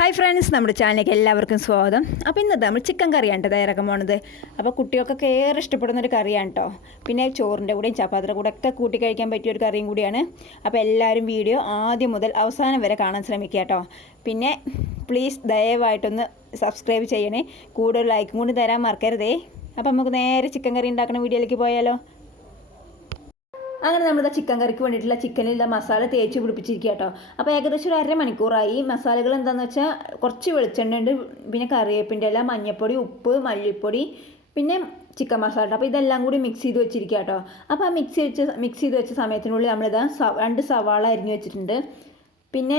Hi friends നമ്മുടെ ചാനലിലേക്ക് എല്ലാവർക്കും സ്വാഗതം. അപ്പോൾ ഇന്നത്തെ നമ്മൾ ചിക്കൻ കറിയാണ് തയ്യാറാക്കാൻ പോണത്. അപ്പോൾ കുട്ടികൾക്കൊക്കെ ഏറെ ഇഷ്ടപ്പെടുന്ന ഒരു കറിയാണ് കേട്ടോ. പിന്നെ ചോറിന്റെ കൂടെയും ചപ്പാത്തിയുടെ കൂടെ ഒക്കെ കൂട്ടി കഴിക്കാൻ പറ്റിയ ഒരു കറിയും കൂടിയാണ്. അപ്പോൾ എല്ലാവരും വീഡിയോ ആദ്യം മുതൽ അവസാനം വരെ കാണാൻ ശ്രമിക്കുക കേട്ടോ. പിന്നെ പ്ലീസ് ദയവായിട്ടൊന്ന് സബ്സ്ക്രൈബ് ചെയ്യണേ. കൂടുതൽ ലൈക്കും കൂടി തരാൻ മറക്കരുതേ. അപ്പോൾ നമുക്ക് നേരെ ചിക്കൻ കറി ഉണ്ടാക്കുന്ന വീഡിയോയിലേക്ക് പോയാലോ. അങ്ങനെ നമ്മുടെ ചിക്കൻ കറിക്ക് വേണ്ടിയിട്ടുള്ള ചിക്കനിലുള്ള മസാല തേച്ച് പിടിപ്പിച്ചിരിക്കുക കേട്ടോ അപ്പോൾ ഏകദേശം ഒരു അര മണിക്കൂറായി. മസാലകൾ എന്താണെന്ന് വെച്ചാൽ കുറച്ച് വെളിച്ചെണ്ണ ഉണ്ട്. പിന്നെ കറിവേപ്പിന്റെ ഇല മഞ്ഞൾപ്പൊടി ഉപ്പ് മല്ലിപ്പൊടി പിന്നെ ചിക്കൻ മസാല അപ്പോൾ ഇതെല്ലാം കൂടി മിക്സ് ചെയ്ത് വെച്ചിരിക്കുക കേട്ടോ അപ്പോൾ ആ മിക്സ് വെച്ച് മിക്സ് ചെയ്ത് വെച്ച സമയത്തിനുള്ളിൽ നമ്മളിതാ രണ്ട് സവാള അരിഞ്ഞ് വെച്ചിട്ടുണ്ട്. പിന്നെ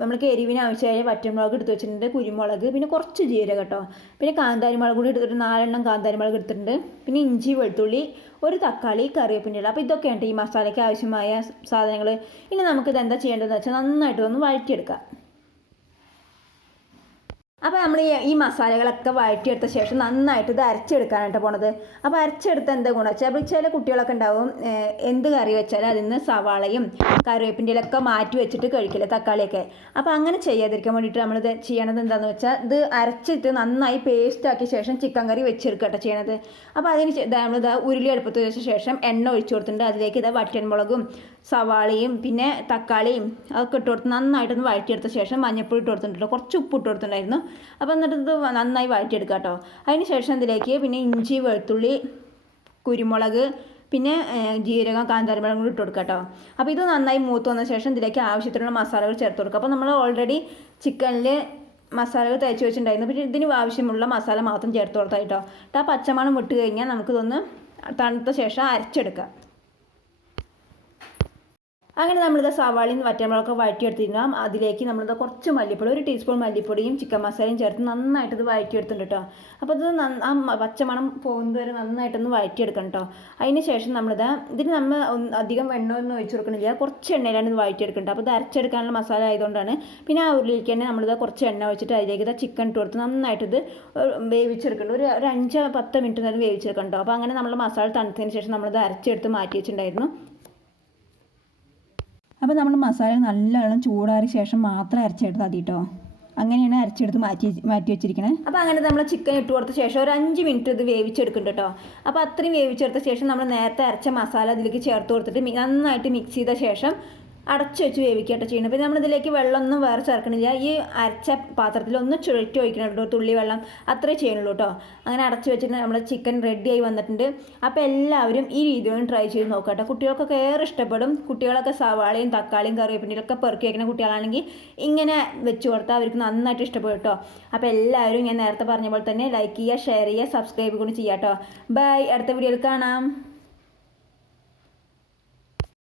നമ്മൾക്ക് എരിവിന് ആവശ്യമായ വറ്റൻമുളക് എടുത്ത് വെച്ചിട്ടുണ്ട് കുരുമുളക് പിന്നെ കുറച്ച് ജീരകം കേട്ടോ പിന്നെ കാന്താരി മുളക് കൂടി എടുത്തിട്ട് നാലെണ്ണം കാന്താരിമുളക് എടുത്തിട്ടുണ്ട്. പിന്നെ ഇഞ്ചി വെളുത്തുള്ളി ഒരു തക്കാളി കറിവേപ്പിന്റെ ഇല. അപ്പോൾ ഇതൊക്കെയാണ് ഈ മസാലയ്ക്ക് ആവശ്യമായ സാധനങ്ങൾ ഇനി നമുക്കിത് എന്താ ചെയ്യേണ്ടതെന്ന് വെച്ചാൽ നന്നായിട്ട് ഒന്ന് വഴറ്റിയെടുക്കാം. അപ്പോൾ നമ്മൾ ഈ മസാലകളൊക്കെ വഴറ്റിയെടുത്ത ശേഷം നന്നായിട്ട് ഇത് അരച്ചെടുക്കാനായിട്ട് പോണത്. അപ്പോൾ അരച്ചെടുത്ത് എന്താ ഗുണം വെച്ചാൽ അപ്പോൾ ചില കുട്ടികളൊക്കെ ഉണ്ടാവും എന്ത് കറി വെച്ചാലും അതിൽ നിന്ന് സവാളയും കറിവേപ്പിന്റെ ഇലയൊക്കെ മാറ്റി വെച്ചിട്ട് കഴിക്കില്ല തക്കാളിയൊക്കെ. അപ്പോൾ അങ്ങനെ ചെയ്യാതിരിക്കാൻ വേണ്ടിയിട്ട് നമ്മളിത് ചെയ്യണത് എന്താണെന്ന് വെച്ചാൽ ഇത് അരച്ചിട്ട് നന്നായി പേസ്റ്റ് ആക്കിയ ശേഷം ചിക്കൻ കറി വെച്ചെടുക്കട്ടെ ചെയ്യണത്. അപ്പോൾ അതിന് നമ്മളിത് ഉരുളി അടുപ്പത്ത് വെച്ച ശേഷം എണ്ണ ഒഴിച്ചു കൊടുത്തിട്ടുണ്ട്. അതിലേക്ക് ഇത് വറ്റൻമുളകും സവാളയും പിന്നെ തക്കാളിയും അതൊക്കെ ഇട്ട് കൊടുത്ത് നന്നായിട്ടൊന്ന് വഴറ്റിയെടുത്ത ശേഷം മഞ്ഞപ്പൊടി ഇട്ട് കൊടുത്തിട്ടുണ്ടോ. കുറച്ച് ഉപ്പ് ഇട്ട് കൊടുത്തിട്ടുണ്ടായിരുന്നു. അപ്പോൾ എന്നിട്ട് ഇത് നന്നായി വഴറ്റിയെടുക്കുക കേട്ടോ. അതിന് ശേഷം ഇതിലേക്ക് പിന്നെ ഇഞ്ചി വെളുത്തുള്ളി കുരുമുളക് പിന്നെ ജീരകം കാന്താരിമുളകും കൂടി ഇട്ട് കൊടുക്കുക കേട്ടോ. അപ്പോൾ ഇത് നന്നായി മൂത്ത് വന്ന ശേഷം ഇതിലേക്ക് ആവശ്യത്തിനുള്ള മസാലകൾ ചേർത്ത് കൊടുക്കുക. അപ്പോൾ നമ്മൾ ഓൾറെഡി ചിക്കനിൽ മസാലകൾ തേച്ച് വെച്ചിട്ടുണ്ടായിരുന്നു. പിന്നെ ഇതിന് ആവശ്യമുള്ള മസാല മാത്രം ചേർത്ത് കൊടുത്താൽ കേട്ടോ. ആ പച്ചമണം വിട്ട് കഴിഞ്ഞാൽ നമുക്കിതൊന്ന് തണുത്ത ശേഷം അരച്ചെടുക്കാം അങ്ങനെ നമ്മളിത് സവാളയും വറ്റൻമുളകൊക്കെ വഴറ്റിയെടുത്തിരുന്നാം അതിലേക്ക് നമ്മളിത് കുറച്ച് മല്ലിപ്പൊടി ഒരു ടീസ്പൂൺ മല്ലിപ്പൊടിയും ചിക്കൻ മസാലയും ചേർത്ത് നന്നായിട്ട് ഇത് വഴറ്റിയെടുത്തിട്ടുണ്ട് കേട്ടോ അപ്പോൾ ഇത് ആ പച്ചമണം പോകുന്നത് വരെ നന്നായിട്ടൊന്ന് വഴറ്റിയെടുക്കണം കേട്ടോ അതിന് ശേഷം നമ്മളിത് ഇതിന് നമ്മൾ അധികം വെണ്ണ ഒന്നും ഒഴിച്ച് കൊടുക്കണില്ല. കുറച്ച് എണ്ണയിലാണ് ഇത് വഴറ്റിയെടുക്കേണ്ടത് അപ്പോൾ ഇത് അരച്ചെടുക്കാനുള്ള മസാല ആയതുകൊണ്ടാണ്. പിന്നെ ആ ഉരുളിലേക്ക് തന്നെ നമ്മളിത് കുറച്ച് എണ്ണ ഒഴിച്ചിട്ട് അതിലേക്ക് ഇത് ചിക്കൻ ഇട്ട് കൊടുത്ത് നന്നായിട്ട് ഇത് വേവിച്ചെടുക്കണം ഒരു ഒരു അഞ്ച് പത്ത് മിനിറ്റ് നേരം വേവിച്ചെടുക്കണം കേട്ടോ അപ്പോൾ അങ്ങനെ നമ്മൾ മസാല തണുത്തതിന് ശേഷം നമ്മളിത് അരച്ചെടുത്ത് മാറ്റി വെച്ചിട്ടുണ്ടായിരുന്നു. അപ്പോൾ നമ്മൾ മസാല നല്ലോണം ചൂടാറി ശേഷം മാത്രം അരച്ചെടുത്താൽ മതി കേട്ടോ അങ്ങനെയാണ് അരച്ചെടുത്ത് മാറ്റി മാറ്റി വെച്ചിരിക്കുന്നത് അപ്പോൾ അങ്ങനെ നമ്മൾ ചിക്കൻ ഇട്ട് കൊടുത്ത ശേഷം ഒരു അഞ്ച് മിനിറ്റ് ഇത് വേവിച്ചെടുക്കുന്നുണ്ട് കേട്ടോ അപ്പോൾ അത്രയും വേവിച്ചെടുത്ത ശേഷം നമ്മൾ നേരത്തെ അരച്ച മസാല അതിലേക്ക് ചേർത്ത് കൊടുത്തിട്ട് നന്നായിട്ട് മിക്സ് ചെയ്ത ശേഷം അടച്ച് വെച്ച് വേവിക്കട്ടെ ചെയ്യണം. പിന്നെ നമ്മളിതിലേക്ക് വെള്ളമൊന്നും വേറെ ചേർക്കണില്ല. ഈ അരച്ച പാത്രത്തിൽ ഒന്ന് ചുഴറ്റി ഒഴിക്കണം കേട്ടോ തുള്ളി വെള്ളം. അത്രേ ചെയ്യണുള്ളൂ കേട്ടോ അങ്ങനെ അടച്ച് വെച്ചിട്ട് നമ്മുടെ ചിക്കൻ റെഡിയായി വന്നിട്ടുണ്ട്. അപ്പോൾ എല്ലാവരും ഈ രീതിയിലും ട്രൈ ചെയ്ത് നോക്കാം കേട്ടോ കുട്ടികൾക്കൊക്കെ ഏറെ ഇഷ്ടപ്പെടും. കുട്ടികളൊക്കെ സവാളയും തക്കാളിയും കറിവേപ്പിന്റെയൊക്കെ പെറുക്കി വയ്ക്കുന്ന കുട്ടികളാണെങ്കിൽ ഇങ്ങനെ വെച്ച് കൊടുത്താൽ അവർക്ക് നന്നായിട്ട് ഇഷ്ടപ്പെടും കേട്ടോ അപ്പോൾ എല്ലാവരും ഞാൻ നേരത്തെ പറഞ്ഞ പോലെ തന്നെ ലൈക്ക് ചെയ്യുക ഷെയർ ചെയ്യുക സബ്സ്ക്രൈബ് കൂടി ചെയ്യാം കേട്ടോ ബൈ അടുത്ത വീഡിയോയിൽ കാണാം.